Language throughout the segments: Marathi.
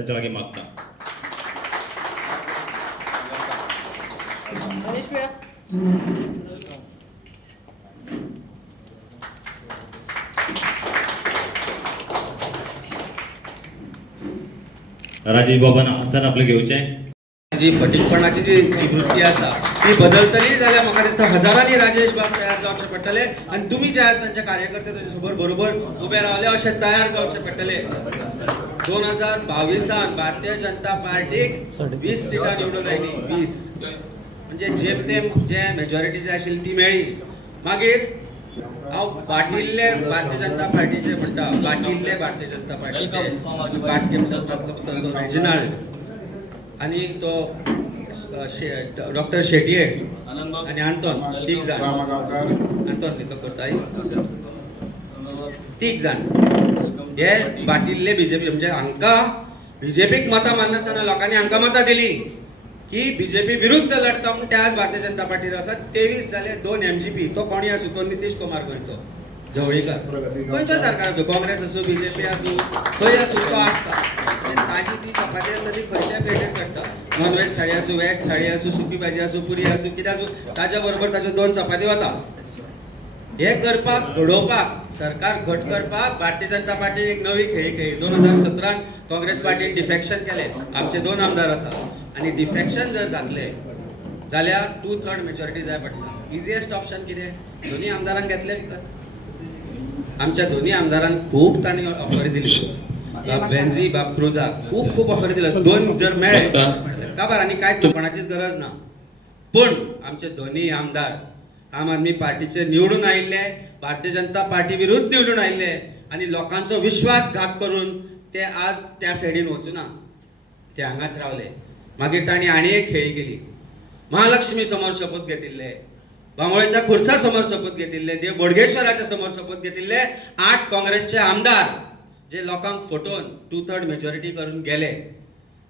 ताच्या लागीं मागता. राजेश बाबान आसन आपले घेवचें. जी फटीकपणाची जी वृत्ती आसा ती बदलतली जाल्यार म्हाका दिसता हजारांनी राजेश बाब तयार जावचे पडटले आनी तुमी जे आज तांचे कार्यकर्ते ताचे बरोबर उबे रावले अशें तयार जावचे पडटले. 2022 भारतीय जनता पार्टीक 20 सिटां निवडून आयली. 20 म्हणजे जेमतेम जे मेजॉरिटी जी आशिल्ली ती मेळ्ळी. मागीर हांव बाटिल्ले भारतीय जनता पार्टीचे म्हणटा, बाटिल्ले भारतीय जनता पार्टीचे बाटके म्हणटा रेजिनाल्ड आणि तो डॉक्टर शेटये आणि आंतोन तीग जाण आंतोन न्ही तो करताय तीग जाण हे बाटिल्ले बीजेपी म्हणजे हांकां बीजेपीक मतां मारनासतना लोकांनी हांकां मतां दिली की बीजेपी विरुद्ध लढता म्हणून ते आज भारतीय जनता पार्टीर आसात. 23 जाले 2 MGP. तो कोणी आसूं, तो नितीश कुमार गोंयचो जवळीकर खंयचो सरकार आसूं, काँग्रेस आसूं बीजेपी आसूं खंय आसूं तो आसता. ताजी ती चपाती आसता ती खंयच्या प्लेटीर चडटा. नॉन व्हेज थाळी आसूं, व्हेज थाळी आसूं, सुकी भाजी आसूं, पुरी आसूं, कितें आसूं, ताच्या बरोबर ताच्यो 2 चपाती वता. हे करपाक घडोवपाक सरकार घट करपाक भारतीय जनता पार्टी एक नवी खेळी खेळ्ळी. 2017 काँग्रेस पार्टीन डिफेक्शन केले. आमचे 2 आमदार आसा आनी डिफेक्शन जर जातले जाल्यार 2/3 मेजॉरिटी जाय पडटा. इजिएस्ट ऑप्शन कितें? दोनी आमदारांक घेतले. आमच्या दोनी आमदारांक खूब तांणी ऑफर दिली. बेन्झी बाब क्रुजा खूब ऑफर दिल्या. 2 जर मेळ्ळे काबार आनी कांय कोणाचीच गरज ना. पण आमचे दोनी आमदार आम आदमी पार्टीचे निवडून आयिल्ले, भारतीय जनता पार्टी विरुद्ध निवडून आयिल्ले आनी लोकांचो विश्वासघात करून ते आज त्या सायडीन वचूना. ते हांगाच रावले. मागीर तांणी आनी एक खेळी केली. महालक्ष्मी समोर शपथ घेतिल्ले, बांबोळेच्या खुर्सा समोर शपथ घेतिल्ले, देव बोडगेश्वराच्या समोर शपथ घेतिल्ले 8 काँग्रेसचे आमदार जे लोकांक फटोवन 2/3 मेजॉरिटी करून गेले.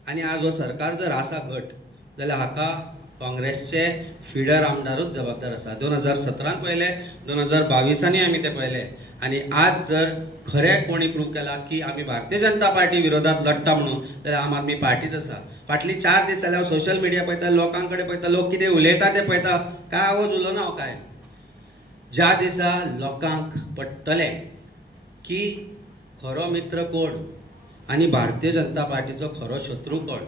आनी आज हो सरकार जर आसा घट जाल्यार हाका काँग्रेसचे फिडर आमदारूच जबाबदार आसा. 2017 पयले, 2022 आमी ते पयले. आनी आज जर खरें कोणी प्रूव केला की आमी भारतीय जनता पार्टी विरोधात लढटा म्हणून जाल्यार आम आदमी पार्टीच आसा. फाटली 4 दीस जाल्यार सोशल मिडिया पळयता, लोकांकडे पळयता, लोक कितें उलयता ते पळयता. काय आवाज उलोवना हांव काय. ज्या दिसा लोकांक पडटले की खरो मित्र कोण आनी भारतीय जनता पार्टीचो खरो शत्रू कोण,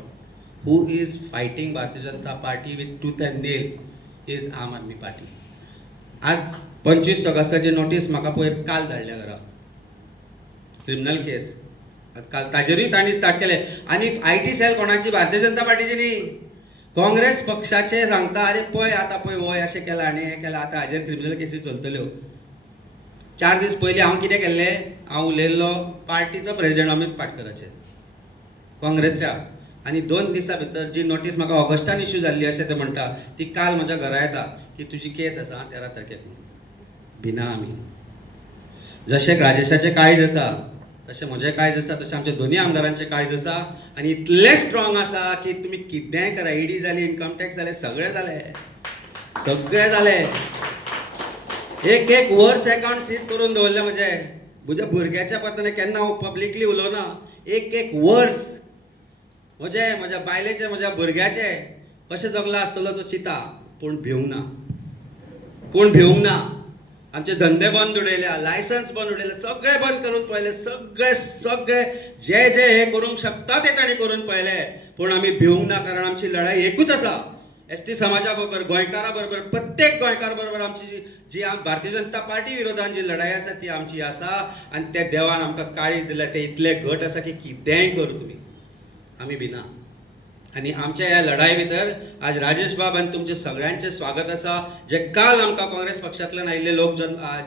who is fighting Bharatiya Janata party with tooth and nail is आम आदमी पार्टी. आज 25 ऑगस्टाची नोटीस म्हाका पयर काल धाडल्या घरा. क्रिमिनल केस काल ताजेरूय तांणी स्टार्ट केले. आनी IT सेल कोणाची? भारतीय जनता पार्टीची न्ही, काँग्रेस पक्षाचे सांगता अरे पळय आतां पळय वय अशें केलां आनी हें केलां, आतां हाजेर क्रिमिनल केसी चलतल्यो. 4 दीस पयलीं हांव कितें केल्लें, हांव उलयल्लो पार्टीचो प्रेसिडेंट अमित पाटकराचेर काँग्रेसच्या. आनी 2 दिसां भितर जी नोटीस म्हाका ऑगस्टान इश्यू जाल्ली अशें ते म्हणटा ती काल म्हज्या घरा येता की तुजी केस आसा 13 तारखेक. भिना आमी. जशें राजेशाचें काळीज आसा तशें म्हजें काळीज आसा, तशें आमच्या दोनी आमदारांचें काळीज आसा. आनी इतलें स्ट्रॉंग आसा की तुमी कितेंय करा. ED जाली, इन्कम टॅक्स जालें, सगळें जालें. एक वर्स अकाउंट सीज करून दवरले म्हज्या भुरग्याच्या पत्ताने केन्ना हांव पब्लिकली उलोवना. एक वर्स म्हज्या बायलेचे, म्हज्या भुरग्याचे कशें जगला आसतलो तो चिता. पूण भिवूंक ना. आमचे धंदे बंद उडयल्या, लायसन्स बंद उडयले, सगळे बंद करून पळयले. सगळे जे हे करूंक शकता ते तांणी करून पळयले. पूण आमी भिवूंक ना, कारण आमची लढाई एकूच आसा. ST समाजा बरोबर, गोंयकारां बरोबर, प्रत्येक गोंयकार बरोबर आमची जी भारतीय जनता पार्टी विरोधात जी लढाई आसा ती आमची आसा. आनी त्या देवान आमकां काळीज दिल्या. ते इतले घट आसा की कितेंय करूं तुमी, आमी भिना. आनी आमच्या ह्या लढाई भितर आज राजेश बाब आनी तुमचे सगळ्यांचे स्वागत आसा. जे काल आमकां काँग्रेस पक्षांतल्यान आयिल्ले लोक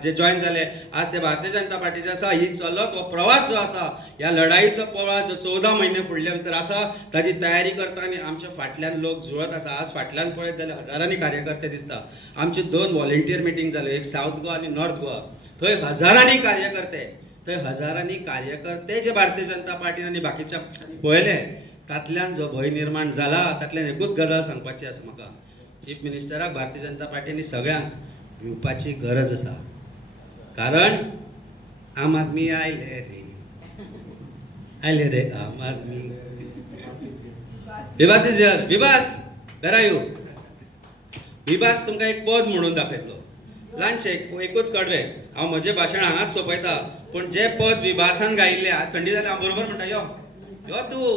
जे जॉयन जाले, आज ते भारतीय जनता पार्टीचे आसा. ही चलत हो प्रवास जो आसा, ह्या लढाईचो प्रवास जो 14 म्हयने फुडल्या भितर आसा, ताची तयारी करता. आनी आमच्या फाटल्यान लोक जुळत आसा. आज फाटल्यान पळयत जाल्यार हजारांनी कार्यकर्ते दिसता. आमचे 2 व्हॉलंटियर मिटींग जाल्यो, एक साऊथ गोवा आनी नॉर्थ गोवा. थंय हजारांनी कार्यकर्ते जे भारतीय जनता पार्टीन आनी बाकीच्या पक्षांनी पळयले, तातल्यान जो भंय निर्माण जाला तातल्यान एकूच गजाल सांगपाची आसा म्हाका. चीफ मिनिस्टराक भारतीय जनता पार्टीनी सगळ्यांक भिवपाची गरज आसा. कारण आम आदमी आयले रे आले रे आम आदमी. Vibhas is here. Vibhas, where are you? Vibhas तुमकां एक पद म्हणून दाखयतलो. ल्हानशें एकूच कडवे. हांव म्हजें भाशण हांगाच सोंपयता, पूण जे पद विभासान गायिल्लें आहा, थंडी जाल्यार हांव बरोबर म्हणटा. यो यो तूं.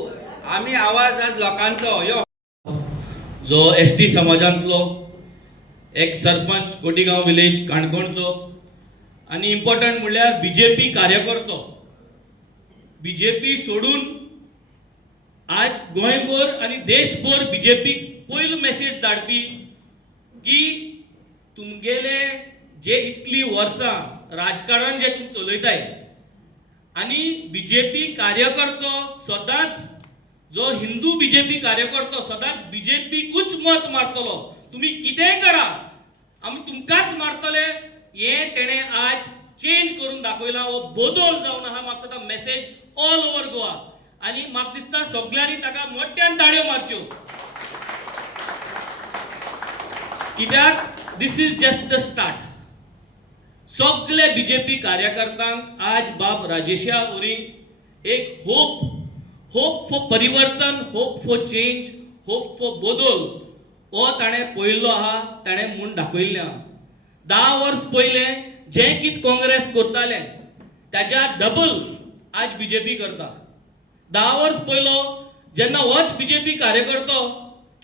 आमी आवाज आज लोकांचो. यो. जो एसटी समाजांतलो एक सरपंच कोटीगांव विलेज काणकोणचो आणि इम्पॉर्टंट म्हणल्यार बीजेपी कार्यकर्तो. बीजेपी सोडून आज गोंयभर आणि देशभर बीजेपीक पयलो मेसेज धाडपी की तुमगेले जे इतली वर्सां राजकारण जे तुम्ही चलयताय आणि बीजेपी कार्यकर्तो सदांच जो हिंदू बीजेपी कार्यकर्तो सदांच बीजेपीकूच मत मारतलो. तुम्ही कितेंय करा आमी तुमकांच मारतले. हे तेणे आज चेंज करून दाखयला. हो बदल जावन आहा. म्हाका सदां मेसेज ऑल ओव्हर गोवा आणि म्हाका दिसता सगळ्यांनी ताका मोठ्यान ताळयो मारच्यो. कित्याक दिस इज जस्ट द स्टार्ट. सगळे बीजेपी कार्यकर्त्यांक आज बाब राजेशा वरी एक होप फॉर परिवर्तन, hope for change, hope for बदल हो ताणें पळयल्लो आहा. ताणें म्हूण दाखयल्लें आहा. 10 वर्स पयले जे कितें काँग्रेस करताले ताच्या डबल आज बीजेपी करता. 10 वर्स पयलो जेन्ना होच बीजेपी कार्यकर्तो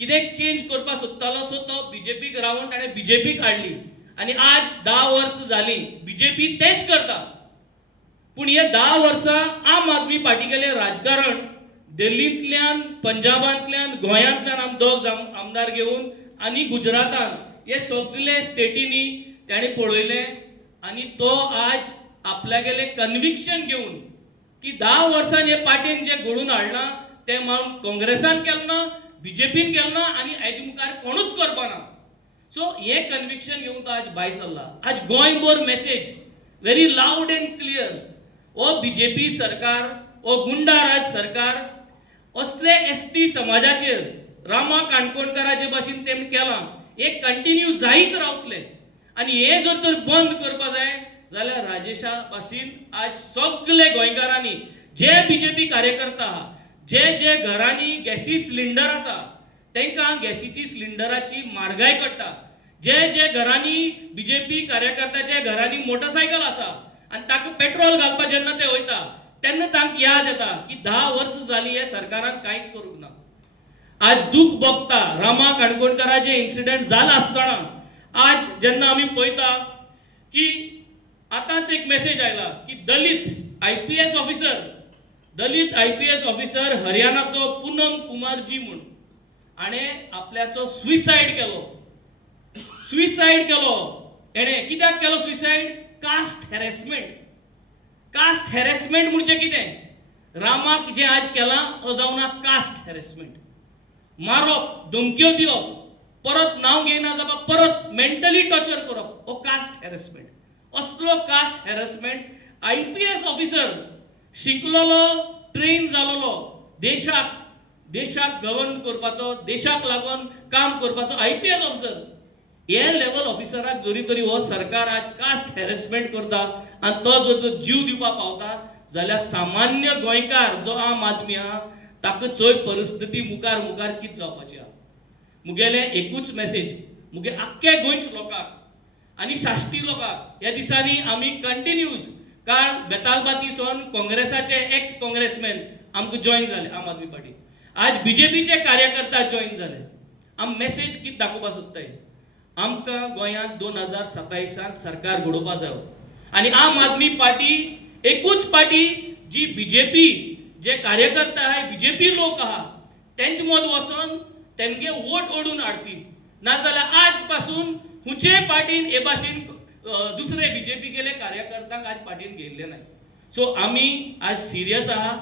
कितें चेंज करपाक सोदतालो सो तो बीजेपीक रावून ताणें बीजेपीक हाडली आणि आज 10 वर्स जाली बीजेपी तेच करता. पूण हे 10 वर्सां आम आदमी पार्टीगेलें राजकारण दिल्लींतल्यान, पंजाबांतल्यान, गोंयांतल्यान आमी दोग आमदार घेवन आनी गुजरातान हे सगळे स्टेटींनी ताणें पळयलें आनी तो आज आपल्यागेलें कन्विक्शन घेवन की 10 वर्सां हे पार्टीन जे घडोवन हाडलां तें मागून काँग्रेसान केलें ना, बीजेपीन केलें ना आनी हेजे मुखार कोणूच करपाना. सो हे कन्विक्शन घेवन तो आज भायर सरला. आज गोंयभर message very loud end clear. हो बीजेपी सरकार, हो गुंडा राज सरकार असले एसटी समाजाचेर रामा काणकोणकाराचे भाशेन तेमी केलां हे कंटिन्यू जायत रावतले आनी हे जर तर बंद करपा जाय जाल्यार राजेशा भाशेन आज सगळे गोंयकारांनी जे बीजेपी कार्यकर्ता जे घरांनी गॅसी सिलिंडर आसा तांकां गॅसीची सिलिंडराची म्हारगाय कट्टा. जे घरांनी बीजेपी कार्यकर्त्याच्या घरांनी मोटरसायकल आसा आनी ताका पेट्रोल घालपा जेन्ना ते वयता तेन्ना तांकां याद येता की 10 वर्स जाली हे सरकारान कांयच करूंक ना. आज दुख भोगता रामा काणकोणकाराचे इन्सिडेंट जाला आसतना आज जेन्ना आमी पळयता की आतांच एक मेसेज आयला की दलित आयपीएस ऑफिसर हरियाणाचो पूनम कुमारजी म्हूण हाणें आपल्याचो सुइसायड केलो. एणे कित्याक केलो सुइसायड? कास्ट हॅरेसमेंट म्हणजे कितें? रामाक जे आज केलां हो जावना कास्ट हॅरेसमेंट. मारप, धमक्यो दिवप, परत नांव घेयना जावपा परत मेंटली टॉर्चर करप हो कास्ट हॅरेसमेंट. असलो कास्ट हॅरेसमेंट आयपीएस ऑफिसर शिकलेलो, ट्रेन जालोलो, देशाक गव्हर्न करपाचो, देशाक लागून काम करपाचो आयपीएस ऑफिसर हे लेवल ऑफिसराक जरी तरी हो सरकार आज कास्ट हॅरेसमेंट करता आनी तो जर तो जीव दिवपा पावता जाल्यार सामान्य गोंयकार जो आम आदमी आहा ताका चोय परिस्थिती मुखार कितें जावपाची आहा. मुगेले एकूच मेसेज मुगे आख्खे गोंयच्या लोकांक आनी शाश्टी लोकांक ह्या दिसांनी आमी कंटिन्यूज काल बेतालबातीसून काँग्रेसाचे एक्स काँग्रेसमॅन आमकां जॉईन जाले आम आदमी पार्टी. आज बीजेपीचे कार्यकर्ता जॉईन जाले. आम मेसेज कितें दाखोवपाक सोदताय आमकां गोंयांत 2027 सरकार घडोवपा जाय आनी आम आदमी पार्टी एकूच पार्टी जी बीजेपी जे कार्यकर्ता आहाय बीजेपी लोक आहा तेंचे मद वचून तेमगे वोट ओडून हाडपी नाजाल्यार आज पासून हुंचे पार्टीन हे भाशेन दुसरे बीजेपी गेले कार्यकर्त्यांक आज पार्टीन घेयल्ले नाय. सो आमी आज सिरियस आहा.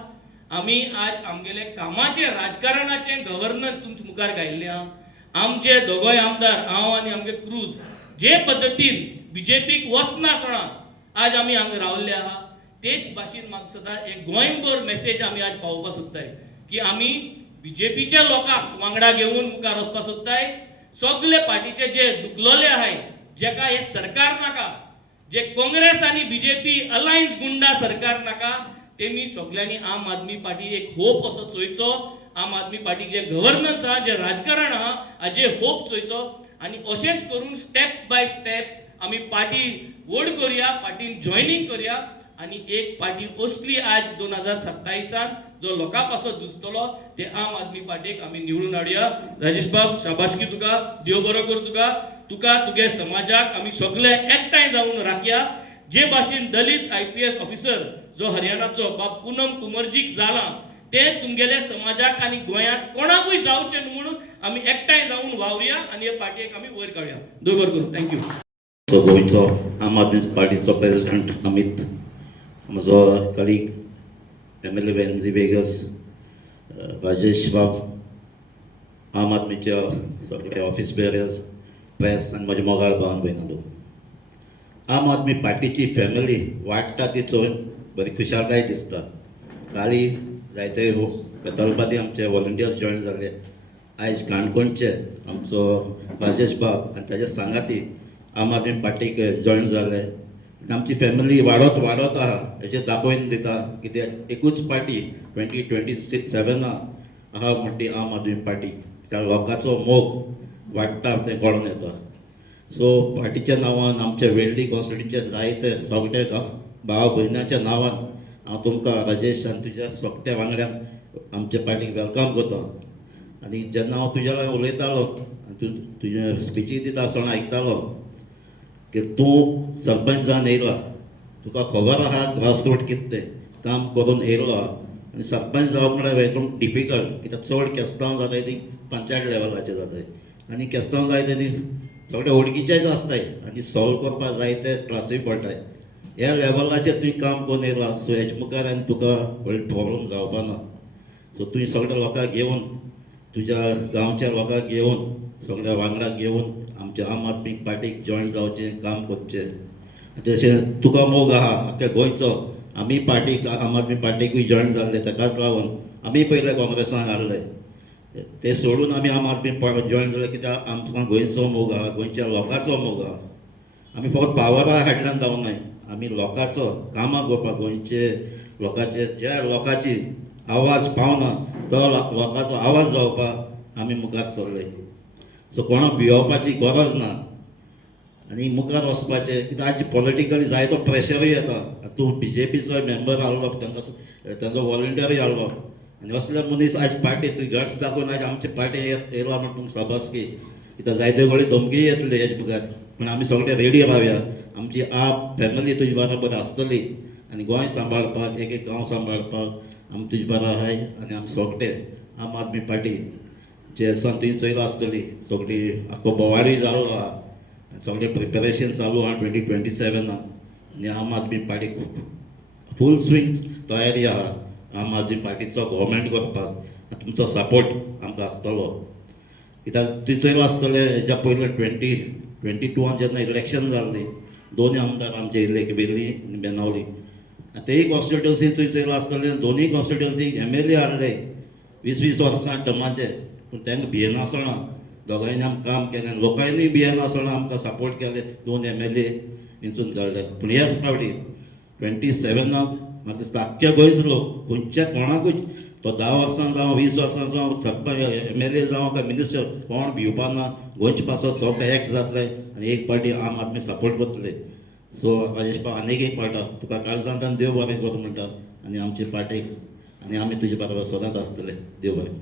आमी आज आमगेले कामाचे राजकारणाचे गव्हर्नन्स तुमच्या मुखार घायल्ले आहा. आमचे दोगोय आमदार हांव आनी आमगे क्रूज जे पद्दतीन बीजेपीक वचनासतना आज आमी हांगा रावल्ले आहा तेच भाशेन म्हाका सदां एक गोंयभर मेसेज आमी आज पावोवपाक सोदताय की आमी बीजेपीच्या लोकांक वांगडा घेवन मुखार वचपाक सोदताय. सगळे पार्टीचे जे दुखलोले आहाय जेका हे सरकार नाका, जे काँग्रेस आनी बीजेपी अलायन्स गुंडा सरकार नाका तेमी सगळ्यांनी आम आदमी पार्टी एक होप असो चोयचो. आम आदमी पार्टीक जे गव्हर्नन्स आहा, जे राजकारण आहा, हाजे होप चोयचो आनी अशेंच करून स्टेप बाय स्टेप आमी पार्टी व्हड करुया, पार्टीन जॉयनींग करुया आनी एक पार्टी असली आज 2027 जो लोकां पासो झुजतलो ते आम आदमी पार्टीक आमी निवडून हाडुया. राजेश बाब, शाबासकी तुका, देव बरो कर तुका तुगे समाजाक आमी सगळे एकठांय जावन राखया. जे भाशेन दलित IPS ऑफिसर जो हरियाणाचो बाब पूनम कुंवरजीक जाला ते तुमगेले समाजाक आनी गोंयांत कोणाकूय जावचे न्हू म्हणून आमी एकठांय जावन वावरया आनी हे पार्टयेक आमी वयर काडया. देव बरो करूं. थँक्यू. तो गोंयचो आम आदमी पार्टीचो प्रेसिडेंट अमित, म्हजो कलीग MLA वेन्झी वेगस, राजेश बाब, आम आदमीचे सगळे ऑफिस बेरर्स, प्रेस आनी म्हजे मोगाळ भावन भयणां. आम आदमी पार्टीची फॅमिली वाडटा ती चोवन बरी खुशालकाय दिसता. काली जायते बेतालबादी आमचे वॉलंटियर्स जॉयन जाले. आयज काणकोणचे आमचो राजेश बाब आनी ताजे सांगाती आम आदमी पार्टीक जॉयन जाले. आमची फॅमिली वाडत आहा हेचें दाखोवन दिता कित्याक एकूच पार्टी 2027 आहा म्हणटी आम आदमी पार्टी. त्या लोकांचो मोग वाडटा तें कळून येता. सो पार्टीच्या नांवान आमच्या वेल्डी कॉन्स्टिट्युन्सीचे जायते सगळे भाव भयणांच्या नांवान हांव तुमकां राजेश आनी तुज्या सोगट्या वांगड्यांक आमचे पार्टीक वेलकम करता. आनी जेन्ना हांव तुज्या लागीं उलयतालो आनी तुजे स्पिची दिता आसतना आयकतालो की तूं सरपंच जावन येयला, तुका खबर आहा ग्रासरूट कितें तें काम करून येयलो आनी सरपंच जावप म्हळ्यार एकदम डिफिकल्ट. कित्याक चड केस्तांव जाताय ती पंचायत लेवलाचेर जाताय आनी केस्तांव जाय ते सगळे ओळखीचेच आसताय आनी सॉल्व करपाक जायते त्रासूय पडटाय. ह्या लेवलाचेर तुवें काम करून येयला, सो हेजे मुखार आनी तुका व्हडले प्रॉब्लम जावपा ना. सो तुवें सगळ्या लोकांक घेवन, तुज्या गांवच्या लोकांक घेवन, सगळ्या वांगडाक घेवन आमच्या आम आदमी पार्टीक जॉयन जावचें, काम करचें. जशें तुका मोग आहा आख्या गोंयचो, आमी पार्टीक आम आदमी पार्टीकूय जॉयन जाल्ले, ताकाच लागून आमी पयले काँग्रेसांत हारले. ते सोडून आमी आम आदमी जॉयन जाले कित्याक आमकां गोंयचो मोग आहा, गोंयच्या लोकांचो मोग आहा. आमी फकत पावरा हाडल्यान जावनाय, आमी लोकांचो कामां करपाक, गोंयचे लोकांचे ज्या लोकांची आवाज पावना तो लोकांचो आवाज जावपाक आमी मुखार सरले. सो कोणाक भियोवपाची गरज ना आनी मुखार वचपाचें. कित्याक आज पॉलिटिकली जायतो प्रेशरूय येता. तूं BJPचो मेंबर आहलो, तांचो वॉलंटियरूय आहलो आनी असले मनीस आज पार्टी तुवें गट्स दाखोवन आज आमचे पार्टी येयला म्हण तुमकां शाबासकी. कित्याक जायते कडेन धमकी येतली हेजे मुखार, पूण आमी सगळे रेडी रावया. आमची फॅमिली तुजे बरोबर आसतली आनी गोंय सांबाळपाक, एक गांव सांबाळपाक आमी तुजे बरोबर आहाय. आनी आमी सगळे आम आदमी पार्टी जे आसा तुवें चोयलो आसतली, सगळी आख्खो बोवाळूय जालो आहा, सगळें प्रिपेरेशन चालू आहा 2027 आनी आम आदमी पार्टीक फूल स्विंग तयारी आहा आम आदमी पार्टीचो गव्हर्मेंट करपाक. तुमचो सपोर्ट आमकां आसतलो. कित्याक तुवें चोयलो आसतलें हेज्या पयलीं 2022 जेन्ना इलेक्शन जाल्ली, दोनूय आमदार आमचे येयल्ले, वेर्ली आनी बेनावली. तेय कॉन्स्टिट्युन्सी तुवें चोयलो आसतलें, दोनूय कॉन्स्टिट्युन्सीक MLA हारले 20-20 वर्सां टर्माचे, पूण तांकां भियेनासतना दोगांयनी आमकां काम केलें. लोकांनीय भियेनासतना आमकां सपोर्ट केलें, 2 MLA हिंचून काडले. पूण ह्याच फावटी 27 म्हाका दिसता आख्ख्या गोंयचो लोक, खंयच्या कोणाकूच तो 10 वर्सां जावं 20 वर्सां जावं सरपंच MLA जावं काय मिनिस्टर कोण भिवपा ना. गोंयचे पासो सगळे एक्ट जातले आनी एक पार्टी आम आदमी सपोर्ट करतले. सो राजेश बाब आनीक एक पार्टा तुका काळजांत आनी देव बरें कर म्हणटा आनी आमचे पार्टीक आनी आमी तुजे बरोबर सदांच आसतले. देव बरें.